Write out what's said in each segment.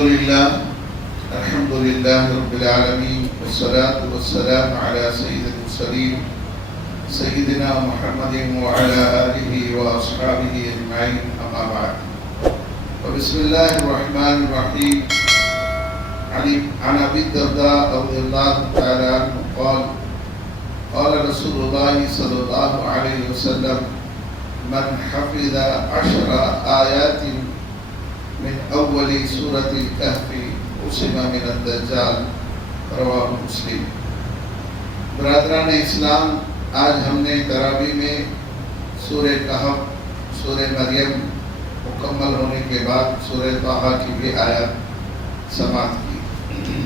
الحمد لله رب العالمين والصلاة والسلام على سيد المرسلين سيدنا محمد وعلى آله وأصحابه أجمعين أما بعد وبسم الله الرحمن الرحيم عن أبي الدرداء رضي الله تعالى عنه قال قال رسول الله صلى الله عليه وسلم من حفظ 10 آيات من أول سورة الكهف عصم من الدجال رواہ مسلم۔ برادران اسلام، آج ہم نے تراویح میں سورہ کہف، سورہ مریم مکمل ہونے کے بعد سورہ طٰہٰ کی بھی آیات سماعت کی۔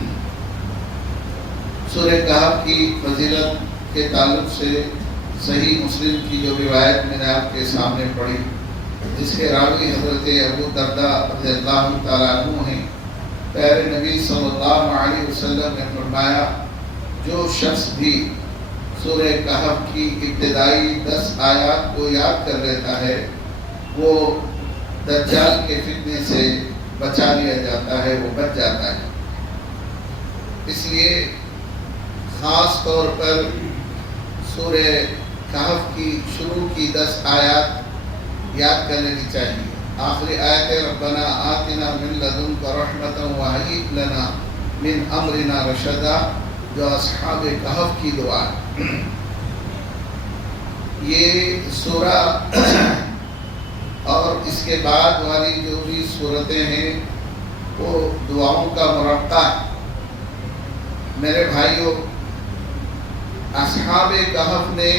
سورہ کہف کی فضیلت کے تعلق سے صحیح مسلم کی جو روایت میں نے آپ کے سامنے پڑھی، جس کے راوی حضرت ابو درداء رضی اللہ تعالیٰ عنہ ہیں، پیارے نبی صلی اللہ علیہ وسلم نے فرمایا جو شخص بھی سورہ کہف کی ابتدائی 10 آیات کو یاد کر لیتا ہے وہ دجال کے فتنے سے بچا لیا جاتا ہے، وہ بچ جاتا ہے۔ اس لیے خاص طور پر سورہ کہف کی شروع کی 10 آیات یاد کر لینی چاہیے۔ آخری آیت ربنا آتنا من لدنک رحمتا وہیئ لنا من امرنا رشدا، جو اصحاب کہف کی دعا ہے۔ یہ سورہ اور اس کے بعد والی جو بھی صورتیں ہیں وہ دعاؤں کا مرقع ہے۔ میرے بھائیوں، اصحاب کہف نے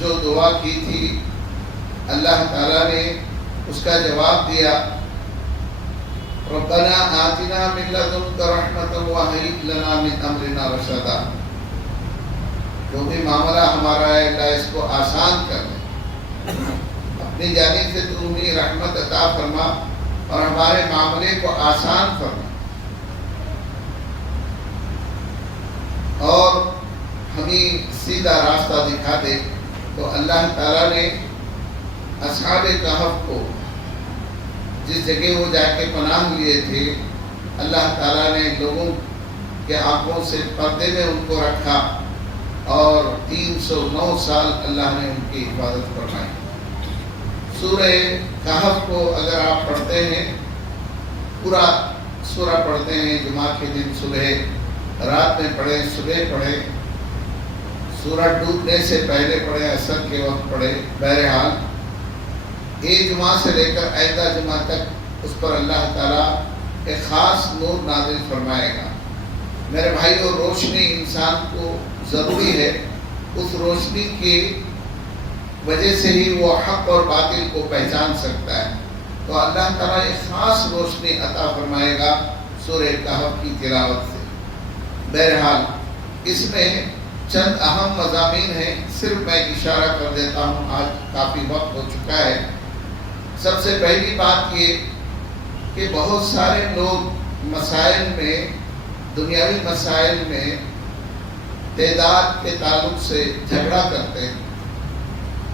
جو دعا کی تھی اللہ تعالیٰ نے اس کا جواب دیا، ربنا آتنا من لدنک رحمتا وہیئ لنا من امرنا رشدا۔ جو بھی معاملہ ہمارا ہے اللہ اس کو آسان کر دے، اپنی جانب سے تو ہمیں رحمت عطا فرما اور ہمارے معاملے کو آسان فرما، اور ہمیں سیدھا راستہ دکھا دے۔ تو اللہ تعالیٰ نے اصحاب کہف کو جس جگہ وہ جا کے پناہ لیے تھے، اللہ تعالیٰ نے لوگوں کے آنکھوں سے پردے میں ان کو رکھا اور 309 سال اللہ نے ان کی حفاظت فرمائی۔ سورہ کہف کو اگر آپ پڑھتے ہیں، پورا سورہ پڑھتے ہیں، جمعہ کے دن صبح، رات میں پڑھیں، صبح پڑھیں، سورج ڈوبنے سے پہلے پڑھیں، عصر کے وقت پڑھیں، بہرحال ایک جمعہ سے لے کر آئندہ جمعہ تک اس پر اللہ تعالیٰ ایک خاص نور نازل فرمائے گا۔ میرے بھائیو، روشنی انسان کو ضروری ہے، اس روشنی کی وجہ سے ہی وہ حق اور باطل کو پہچان سکتا ہے۔ تو اللہ تعالیٰ ایک خاص روشنی عطا فرمائے گا سورہ کہف کی تلاوت سے۔ بہرحال اس میں چند اہم مضامین ہیں، صرف میں اشارہ کر دیتا ہوں، آج کافی وقت ہو چکا ہے۔ سب سے پہلی بات یہ کہ بہت سارے لوگ مسائل میں، دنیاوی مسائل میں تعداد کے تعلق سے جھگڑا کرتے ہیں،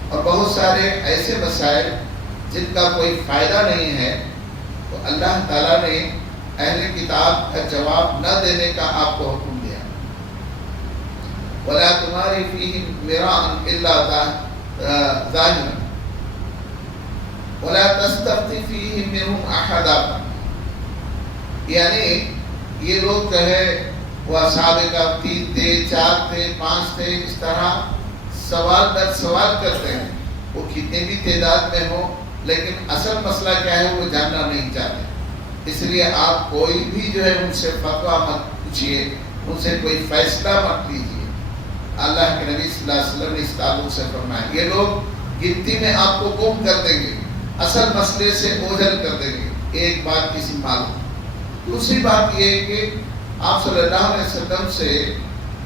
اور بہت سارے ایسے مسائل جن کا کوئی فائدہ نہیں ہے، تو اللہ تعالیٰ نے اہل کتاب کا جواب نہ دینے کا آپ کو حکم دیا، وَلَا تُمَارِ فِيهِمْ مِرَاءً إِلَّا ظَاهِرًا وَلَا تَسْتَفْتِ فِيهِمْ مِنْهُمْ أَحَدًا۔ یعنی یہ لوگ جو ہے وہ اصحاب کہف 3 تھے، 4 تھے، 5 تھے، اس طرح سوال در سوال کرتے ہیں، وہ کتنے بھی تعداد میں ہو، لیکن اصل مسئلہ کیا ہے وہ جاننا نہیں چاہتے۔ اس لیے آپ کوئی بھی جو ہے ان سے فتویٰ مت پوچھیے، ان سے کوئی فیصلہ مت لیجیے۔ اللہ کے نبی صلی اللہ علیہ وسلم نے اس تعلق سے فرمایا یہ لوگ گنتی میں آپ کو گم کر دیں گے، اصل مسئلے سے اوجھل کر دیں گے۔ ایک بات کسی معلوم۔ دوسری بات یہ ہے کہ آپ صلی اللہ علیہ وسلم سے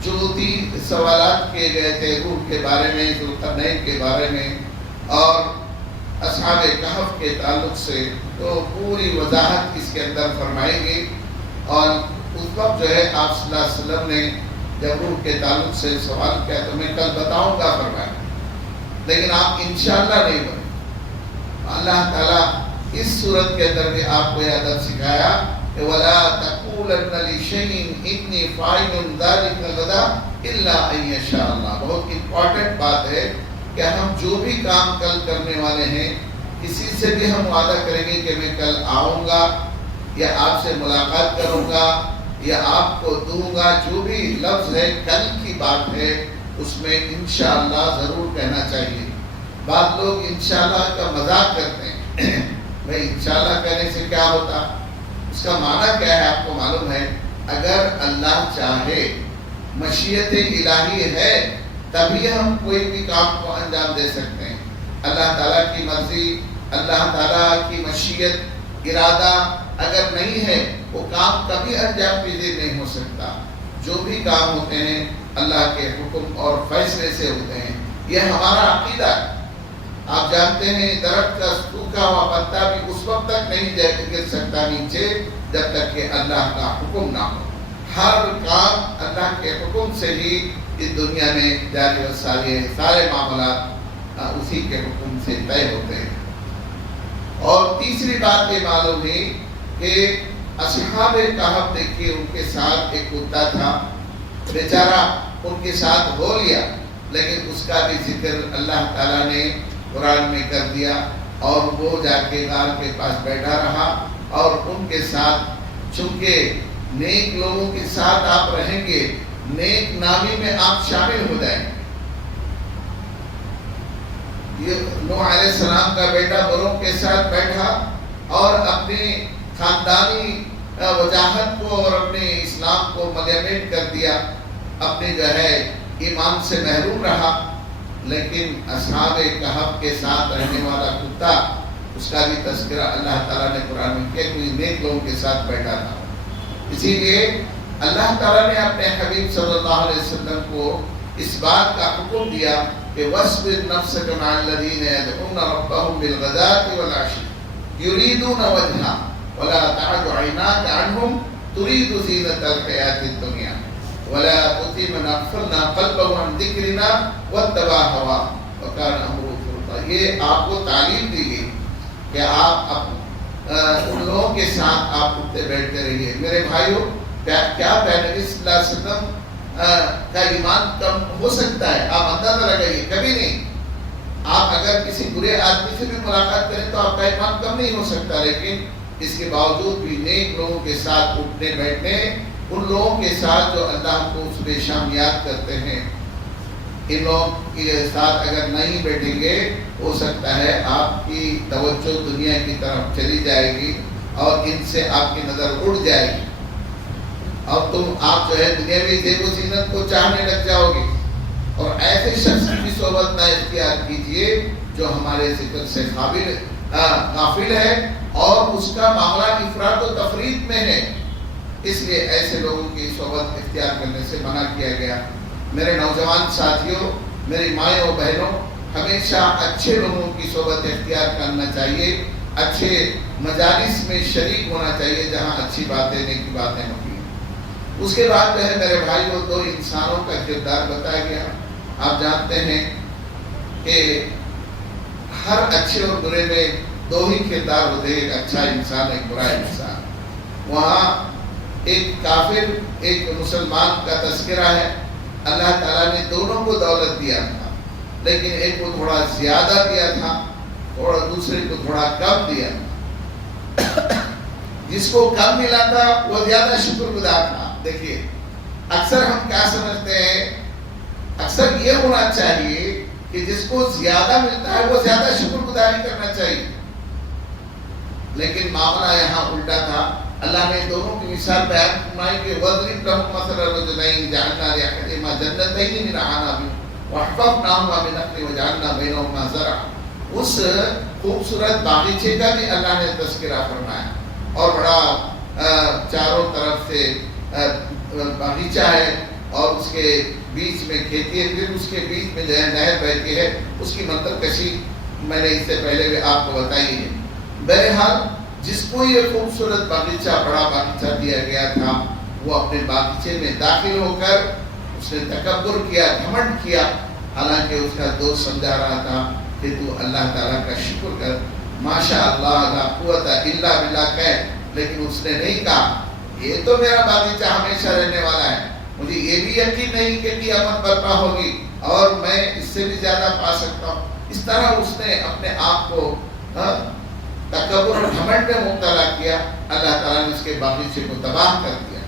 جو 3 سوالات کیے گئے تھے، روح کے بارے میں، ذوالقرنین کے بارے میں اور اصحاب کہف کے تعلق سے، تو پوری وضاحت اس کے اندر فرمائی گئی، اور اس وقت جو ہے آپ صلی اللہ علیہ وسلم نے جب روح کے تعلق سے سوال کیا تو میں کل بتاؤں گا فرمایا، لیکن آپ انشاءاللہ نہیں بنے۔ اللہ تعالیٰ اس صورت کے اندر بھی آپ کو یہ ادب سکھایا کہ وَلَا تَقُولَنَّ لِشَيْءٍ إِنِّي فَاعِلٌ ذَلِكَ غَدًا إِلَّا أَن يَشَاءَ اللَّهُ. بہت امپورٹنٹ بات ہے کہ ہم جو بھی کام کل کرنے والے ہیں کسی سے بھی ہم وعدہ کریں گے کہ میں کل آؤں گا یا آپ سے ملاقات کروں گا یا آپ کو دوں گا، جو بھی لفظ ہے کل کی بات ہے اس میں انشاءاللہ ضرور کہنا چاہیے. بعض لوگ انشاءاللہ کا مذاق کرتے ہیں. بھائی انشاءاللہ کہنے سے کیا ہوتا؟ اس کا معنی کیا ہے آپ کو معلوم ہے؟ اگر اللہ چاہے، مشیت الہی ہے، تبھی ہم کوئی بھی کام کو انجام دے سکتے ہیں. اللہ تعالیٰ کی مرضی، اللہ تعالیٰ کی مشیت، ارادہ اگر نہیں ہے وہ کام کبھی انجام پذیر نہیں ہو سکتا. جو بھی کام ہوتے ہیں اللہ کے حکم اور فیصلے سے ہوتے ہیں. یہ ہمارا عقیدہ ہے. آپ جانتے ہیں درخت کا سوکھا ہوا پتا بھی اس وقت تک نہیں گر سکتا نیچے جب تک کہ اللہ کا حکم نہ ہو. ہر کام اللہ کے حکم سے ہی اس دنیا میں جاری و ساری ہے. سارے معاملات اسی کے حکم سے طے ہوتے ہیں. اور تیسری بات یہ معلوم ہے کہ اصحاب کہف دیکھیے ان کے ساتھ ایک کتا تھا، بیچارہ ان کے ساتھ ہو لیا، لیکن اس کا بھی ذکر اللہ تعالیٰ نے قرآن میں کر دیا اور وہ جا کے غار کے پاس بیٹھا رہا. اور ان کے ساتھ، چونکہ نیک لوگوں کے ساتھ آپ رہیں گے، نیک نامی میں آپ شامل ہو جائیں. نوح علیہ السلام کا بیٹا بروں کے ساتھ بیٹھا اور اپنی خاندانی وجاہت کو اور اپنے اسلام کو ملیمٹ کر دیا، اپنے جو ہے ایمان سے محروم رہا. لیکن اصحاب کہف کے ساتھ رہنے والا کتا، اس کا بھی تذکرہ اللہ تعالیٰ نے قرآن میں کیا، کوئی نیک لوگوں کے ساتھ بیٹھا تھا. اسی لیے اللہ تعالیٰ نے اپنے حبیب صلی اللہ علیہ وسلم کو اس بات کا حکم دیا کہ وَاصْبِرْ نَفْسَكَ مَعَ الَّذِينَ يَدْعُونَ رَبَّهُمْ بِالْغَدَاةِ وَالْعَشِيِّ يُرِيدُونَ وَجْهَهُ وَلَا تَعْدُ عَيْنَاكَ عَنْهُمْ تُرِيدُ زِينَةَ الْحَيَاةِ الدُّنْيَا وَلَا تُطِعْ مَنْ أَغْفَلْنَا قَلْبَهُ عَنْ ذِكْرِنَا وَاتَّبَعَ هَوَاهُ وَكَانَ أَمْرُهُ فُرُطًا. یہ آپ کو تعلیم دی گئی کہ آپ ان لوگوں کے ساتھ آپ اٹھتے بیٹھتے رہیے. میرے بھائیو، کیا نبی صلی اللہ علیہ وسلم کا ایمان کم ہو سکتا ہے؟ آپ اندازہ لگائیے، کبھی نہیں. آپ اگر کسی برے آدمی سے بھی ملاقات کریں تو آپ کا ایمان کم نہیں ہو سکتا. لیکن اس کے باوجود بھی نیک لوگوں کے ساتھ اٹھنے بیٹھنے، ان لوگوں کے ساتھ جو اللہ کو صبح شام یاد کرتے ہیں، ان لوگوں کے ساتھ اگر نہیں بیٹھیں گے، ہو سکتا ہے آپ کی توجہ دنیا کی طرف چلی جائے گی اور ان سے آپ کی نظر اڑ جائے گی اور آپ جو ہے دنیاوی زیب و زینت کو چاہنے لگ جاؤ گے. اور ایسے شخص کی صحبت نہ اختیار کیجیے جو ہمارے ذکر سے غافل ہے اور اس کا معاملہ افراط و تفریط میں ہے. اس لیے ایسے لوگوں کی صحبت اختیار کرنے سے منع کیا گیا. میرے نوجوان ساتھیوں، میری مائیں و بہنوں، ہمیشہ اچھے لوگوں کی صحبت اختیار کرنا چاہیے. اچھے مجالس میں شریک ہونا چاہیے جہاں اچھی باتیں، نیکی باتیں ہوتی ہیں. اس کے بعد جو ہے میرے بھائیوں، دو انسانوں کا کردار بتایا گیا. آپ جانتے ہیں کہ ہر اچھے اور برے میں دو ہی کردار ہوتے ہیں، ایک اچھا انسان، ایک برا انسان. وہاں ایک کافر، ایک مسلمان کا تذکرہ ہے. اللہ تعالیٰ نے دونوں کو دولت دیا تھا، لیکن ایک کو تھوڑا زیادہ دیا تھا اور دوسرے کو تھوڑا کم دیا تھا. جس کو کم ملا تھا وہ زیادہ شکر گزار تھا. دیکھیے اکثر ہم کیا سمجھتے ہیں، اکثر یہ ہونا چاہیے کہ جس کو زیادہ ملتا ہے وہ زیادہ شکر گزاری کرنا چاہیے، لیکن معاملہ یہاں الٹا تھا. اللہ نے دونوں کی مثال بیان فرمائی کہ وَاضْرِبْ لَهُم مَثَلَ رَجُلَيْنِ جَعَلْنَا لِأَحَدِهِمَا جَنَّتَيْنِ مِنْ أَعْنَابٍ وَحَفَفْنَاهُمَا بِنَخْلٍ وَجَعَلْنَا بَيْنَهُمَا زَرْعًا. اس خوبصورت باغیچے کا بھی اللہ نے تذکرہ فرمایا اور بڑا چاروں طرف سے باغیچہ ہے اور اس کے بیچ میں کھیتی ہے، پھر اس کے بیچ میں جو ہے نہر بہتی ہے. اس کی منظر کشی میں نے اس سے پہلے بھی آپ کو بتائی ہے. بہرحال جس کو یہ خوبصورت باغیچہ، بڑا باغیچہ دیا گیا تھا، وہ اپنے باغیچے میں داخل ہو کر اس نے تکبر کیا، گھمنڈ کیا. حالانکہ اس کا دوست سمجھا رہا تھا کہ تو اللہ تعالیٰ کا شکر کر، ماشاء اللہ لا قوت الا باللہ کہہ لیکن اس نے نہیں کہا یہ تو میرا باغیچہ ہمیشہ رہنے والا ہے، مجھے یہ بھی یقین نہیں کہ قیامت برپا ہوگی اور میں اس سے بھی زیادہ پا سکتا ہوں۔ اس طرح اس نے اپنے آپ کو تکبر اور گھمنڈ میں مبتلا کیا، اللہ تعالیٰ نے اس کے باغیچے کو تباہ کر دیا۔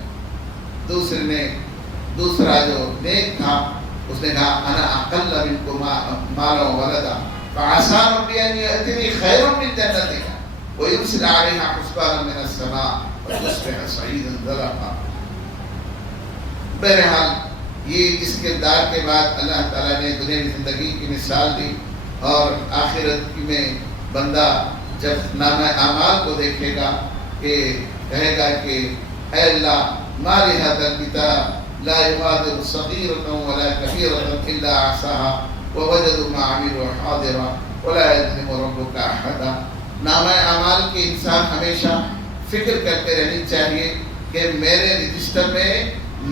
دوسرا جو نیک تھا اس نے کہا انا اقل منکم مالا وولدا فعسى ربي ان ياتني خير من جنتك ويرسل عليها حسبانا من السماء وتصبح صعيدا زلقا۔ بہرحال یہ اس کردار کے بعد اللہ تعالیٰ نے دنیاوی زندگی کی مثال دی، اور آخرت میں بندہ جب نامہ اعمال کو دیکھے گا کہ کہے گا کہ اے اللہ ما لهذا الكتاب لا يغادر صغيرة ولا كبيرة إلا أحصاها ووجدوا ما عملوا حاضرا ولا يظلم ربك أحدا۔ نامہ اعمال کے انسان ہمیشہ فکر کرتے رہنی چاہیے کہ میرے رجسٹر میں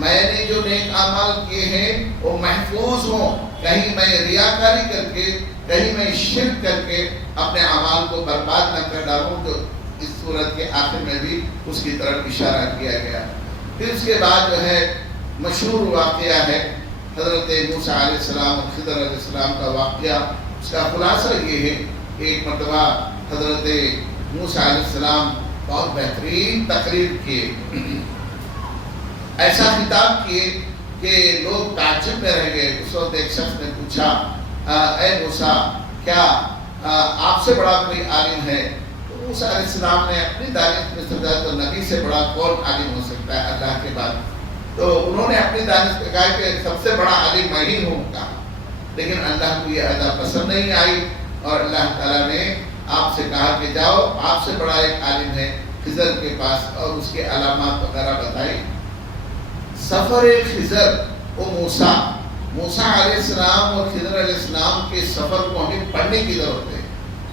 میں نے جو نیک اعمال کیے ہیں وہ محفوظ ہوں، کہیں میں ریاکاری کر کے، کہیں میں شرک کر کے اپنے اعمال کو برباد نہ کر ڈالوں۔ تو اس صورت کے آخر میں بھی اس کی طرف اشارہ کیا گیا۔ پھر اس کے بعد جو ہے مشہور واقعہ ہے حضرت موسیٰ علیہ السلام اور خضر علیہ السلام کا واقعہ۔ اس کا خلاصہ یہ ہے کہ ایک مرتبہ حضرت موسیٰ علیہ السلام بہت بہترین تقریر کیے، ایسا خطاب کیے کہ لوگ تعجب میں رہ گئے۔ اس وقت ایک شخص نے پوچھا اے موسیٰ کیا آپ سے بڑا کوئی عالم ہے؟ تو موسیٰ علیہ السلام نے اپنی دانش میں سمجھا تو نبی سے بڑا کون عالم ہو سکتا ہے اللہ کے بعد؟ تو انہوں نے اپنی دانش میں کہا کہ سب سے بڑا عالم میں ہی ہوں کہا، لیکن اللہ کو یہ ادا پسند نہیں آئی، اور اللہ تعالیٰ نے آپ سے کہا کہ جاؤ آپ سے بڑا ایک عالم ہے خضر کے پاس، اور اس کے علامات وغیرہ بتائی۔ سفر خضر و موسیٰ علیہ السلام اور خضر علیہ السلام کے سفر کو ہمیں پڑھنے کی ضرورت ہے۔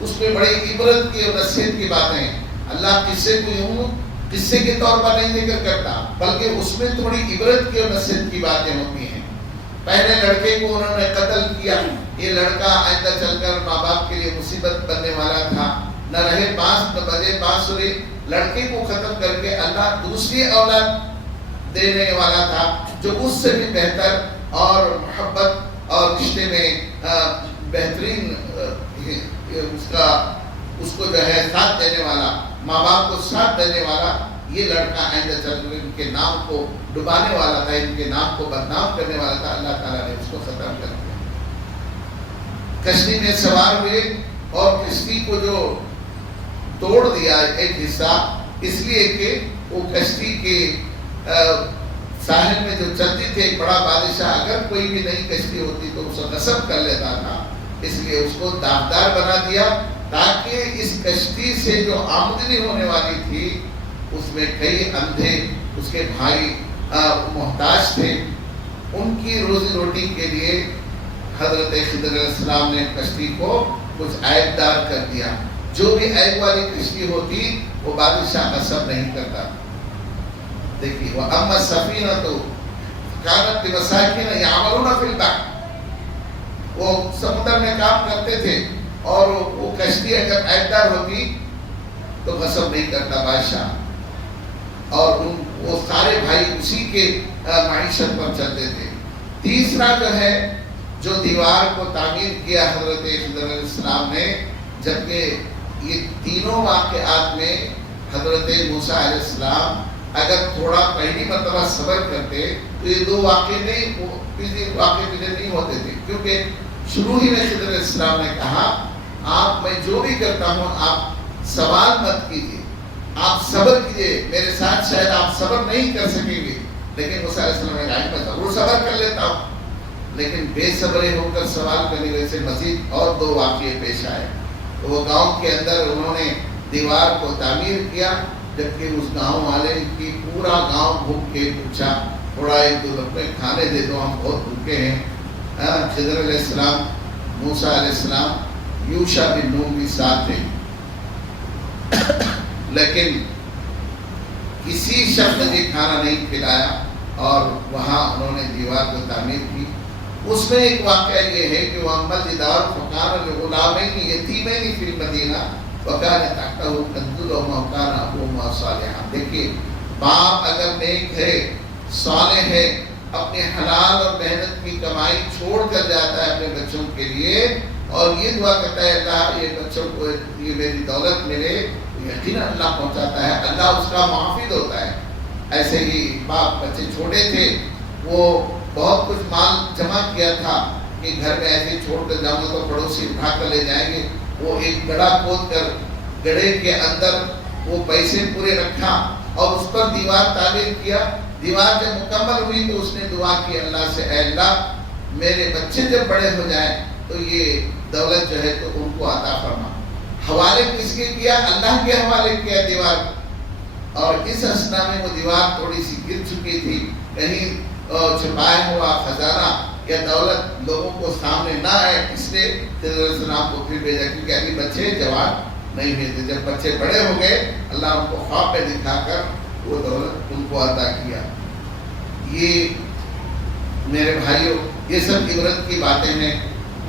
اس میں بڑی عبرت کی اور نصیحت کی باتیں ہیں۔ اللہ قصے کو یوں قصے کے طور پر نہیں ذکر کرتا، بلکہ اس میں تھوڑی عبرت کی اور نصیحت کی باتیں ہوتی ہیں۔ پہلے لڑکے کو انہوں نے قتل کیا، یہ لڑکا آئندہ چل کر ماں باپ کے لیے مصیبت بننے والا تھا، نہ رہے بانس نہ بجے بانسری۔ لڑکے کو ختم کر کے اللہ دوسری اولاد دینے والا تھا جو اس سے بھی بہتر اور محبت اور رشتے میں بہترین اس کو جو ہے ساتھ دینے والا، ماں باپ کو ساتھ دینے والا یہ لڑکا آئندہ چل کر ان کے نام کو ڈبانے والا تھا، ان کے نام کو بدنام کرنے والا تھا۔ اللہ تعالیٰ نے اس کو ختم کر دیا۔ کشتی میں سوار ہوئے اور کشتی کو جو توڑ دیا ایک حصہ، اس لیے کہ وہ کشتی کے ساحل میں جو چلتی تھی، ایک بڑا بادشاہ اگر کوئی بھی نئی کشتی ہوتی تو اسے غصب کر لیتا تھا، اس لیے اس کو داغدار بنا دیا تاکہ اس کشتی سے جو آمدنی ہونے والی تھی اس میں کئی اندھے اس کے بھائی محتاج تھے، ان کی روزی روٹی کے لیے حضرت خضر علیہ السلام نے کشتی کو کچھ عیب دار کر دیا۔ جو بھی عیب والی کشتی ہوتی وہ بادشاہ غصب نہیں کرتا۔ دیکھیے وَأَمَّا السَّفِينَةُ كَانَتْ لِمَسَاكِينَ يَعْمَلُونَ فِي الْبَحْرِ، وہ سمندر میں کام کرتے تھے، اور وہ کشتی اگر عیبدار ہوتی تو غصب نہیں کرتا بادشاہ، اور وہ سارے بھائی اسی کے معیشت پر چلتے تھے۔ تیسرا جو ہے جو دیوار کو تعمیر کیا حضرت خضر علیہ السلام نے، جبکہ یہ تینوں واقعات میں حضرت موسیٰ علیہ السلام اگر تھوڑا پہلی مرتبہ صبر کرتے تو یہ دو واقعے نہیں ہوتے تھے، کیونکہ شروع ہی میں خضر علیہ السلام نے کہا آپ میں جو بھی کرتا ہوں آپ سوال مت کیجیے، آپ صبر کیجیے میرے ساتھ، شاید آپ صبر نہیں کر سکیں گے، لیکن موسیٰ علیہ السلام نے کہا میں ضرور صبر کر لیتا ہوں، لیکن بے صبرے ہو کر سوال کرنے کی وجہ سے مزید اور دو واقعے پیش آئے۔ تو وہ گاؤں کے اندر انہوں نے دیوار کو تعمیر کیا، جبکہ اس گاؤں والے کی پورا گاؤں بھوک کے پوچھا تھوڑا ایک دو لقمے کھانے دے دو، ہم بہت بھوکے ہیں۔ خضر علیہ السلام، موسیٰ علیہ السلام، یوشع بن نون بھی ساتھ تھے، لیکن کسی شخص نے کھانا نہیں کھلایا، اور وہاں انہوں نے دیوار کو تعمیر کی۔ اس میں ایک واقعہ یہ ہے کہ وہ اما الجدار فکان لغلامین یتیمین فی المدینہ، وَكَانَ تَحْتَهُ كَنْزٌ لَهُمَا وَكَانَ أَبُوهُمَا صَالِحًا. دیکھیے باپ اگر نیک ہے، صالح ہے، اپنے حلال اور محنت کی کمائی چھوڑ کر جاتا ہے اپنے بچوں کے لیے اور یہ دعا کرتا ہے اللہ یہ بچوں کو یہ میری دولت ملے، یقیناً اللہ پہنچاتا ہے، اللہ اس کا محافظ ہوتا ہے. ایسے ہی باپ بچے چھوٹے تھے، وہ بہت کچھ مال جمع کیا تھا کہ گھر میں ایسے چھوڑ کر جاؤں تو پڑوسی اٹھا کر لے جائیں گے. وہ ایک گڑھا کھود کر گڑھے کے اندر وہ پیسے پورے رکھا اور اس پر دیوار تعمیر کیا. دیوار جب مکمل ہوئی تو اس نے دعا کی اللہ سے، اے اللہ میرے بچے جب بڑے ہو جائیں تو یہ دولت جو ہے تو ان کو عطا فرما. حوالے کس کے کیا؟ اللہ کے حوالے کیا دیوار. اور اس اسنا میں وہ دیوار تھوڑی سی گر چکی تھی، کہیں چھپایا ہوا خزانہ یا دولت لوگوں کو سامنے نہ آئے، اس لیے خضر علیہ السلام کو پھر بھیجا کیونکہ ابھی بچے جوان نہیں ہوئے تھے. جب بچے بڑے ہو گئے اللہ ان کو خواب میں دکھا کر وہ دولت ان کو عطا کیا. یہ میرے بھائیوں یہ سب عبرت کی باتیں ہیں.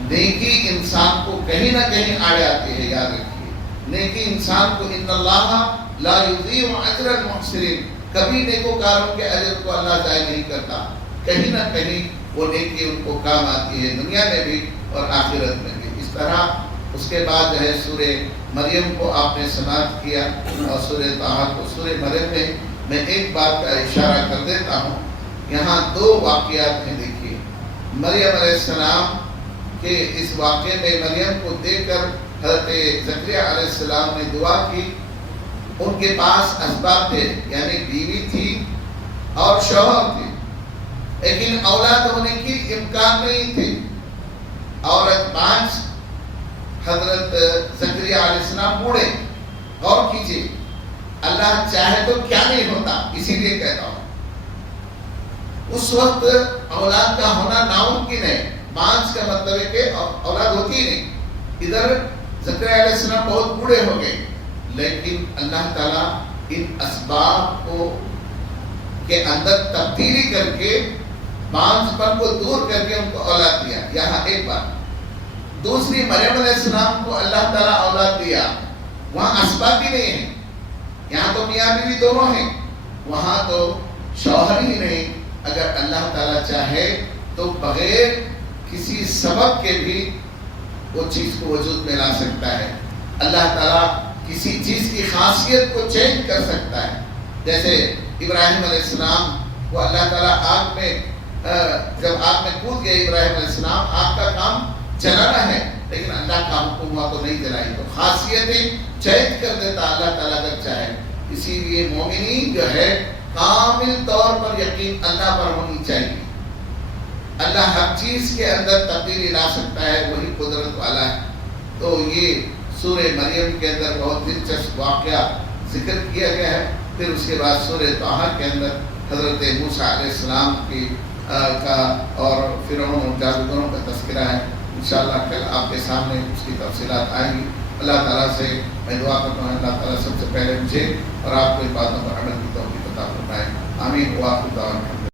نیکی انسان کو کہیں نہ کہیں آڑے آتی ہے، یاد رکھیے. نیکی انسان کو ان اللہ لا یضیع اجر المحسنین، کبھی نیکوکاروں کے اجر کو اللہ ضائع نہیں کرتا. کہیں نہ کہیں وہ نیکی ان کو کام آتی ہے، دنیا میں بھی اور آخرت میں بھی. اس طرح اس کے بعد جو ہے سورہ مریم کو آپ نے سماعت کیا اور سورہ طٰہٰ کو. سورہ مریم میں ایک بات کا اشارہ کر دیتا ہوں. یہاں دو واقعات ہیں. دیکھیے مریم علیہ السلام کے اس واقعے میں مریم کو دیکھ کر حضرت زکریا علیہ السلام نے دعا کی. ان کے پاس اسباب تھے، یعنی بیوی تھی اور شوہر تھے، لیکن اولاد ہونے کی امکان نہیں تھے. عورت 5، حضرت زکریا علیہ السلام بوڑھے. غور کیجیے اللہ چاہے تو کیا نہیں ہوتا، اسی لیے کہتا ہوں اس وقت اولاد کا ہونا ناممکن ہے. 5 کا مطلب ہے کہ اولاد ہوتی ہی نہیں. ادھر زکریا علیہ السلام بہت بوڑھے ہو گئے، لیکن اللہ تعالیٰ ان اسباب کو کے اندر تبدیلی کر کے 5 پن کو دور کر کے ان کو اولاد دیا. یہاں ایک بات. دوسری مریم علیہ السلام کو اللہ تعالیٰ اولاد دیا، وہاں اسباب بھی نہیں ہیں. یہاں تو میاں بیوی دونوں ہیں، وہاں تو شوہر ہی نہیں. اگر اللہ تعالیٰ چاہے تو بغیر کسی سبب کے بھی وہ چیز کو وجود میں لا سکتا ہے. اللہ تعالیٰ کسی چیز کی خاصیت کو چینج کر سکتا ہے. جیسے ابراہیم علیہ السلام کو اللہ تعالیٰ آگ میں جب آگ میں کود گئے ابراہیم علیہ السلام، آگ کا کام جلانا ہے لیکن اللہ کا حکم ہوا تو نہیں جلائی. تو خاصیتیں چینج کر دیتا اللہ تعالیٰ اگر چاہے. اسی لیے مومنین جو ہے کامل طور پر یقین اللہ پر ہونی چاہیے. اللہ ہر چیز کے اندر تبدیلی لا سکتا ہے، وہی قدرت والا ہے. تو یہ سورہ مریم کے اندر بہت دلچسپ واقعہ ذکر کیا گیا ہے. پھر اس کے بعد سورہ طٰہٰ کے اندر حضرت موسیٰ علیہ السلام کی کا اور فرعون اور جادوگروں کا تذکرہ ہے. انشاءاللہ کل آپ کے سامنے اس کی تفصیلات آئیں گی. اللہ تعالیٰ سے میں دعا کرتا ہوں اللہ تعالیٰ سب سے پہلے مجھے اور آپ کو ان باتوں پر عمل کی توفیق عطا فرمائے. آمین. وآخر دعوانا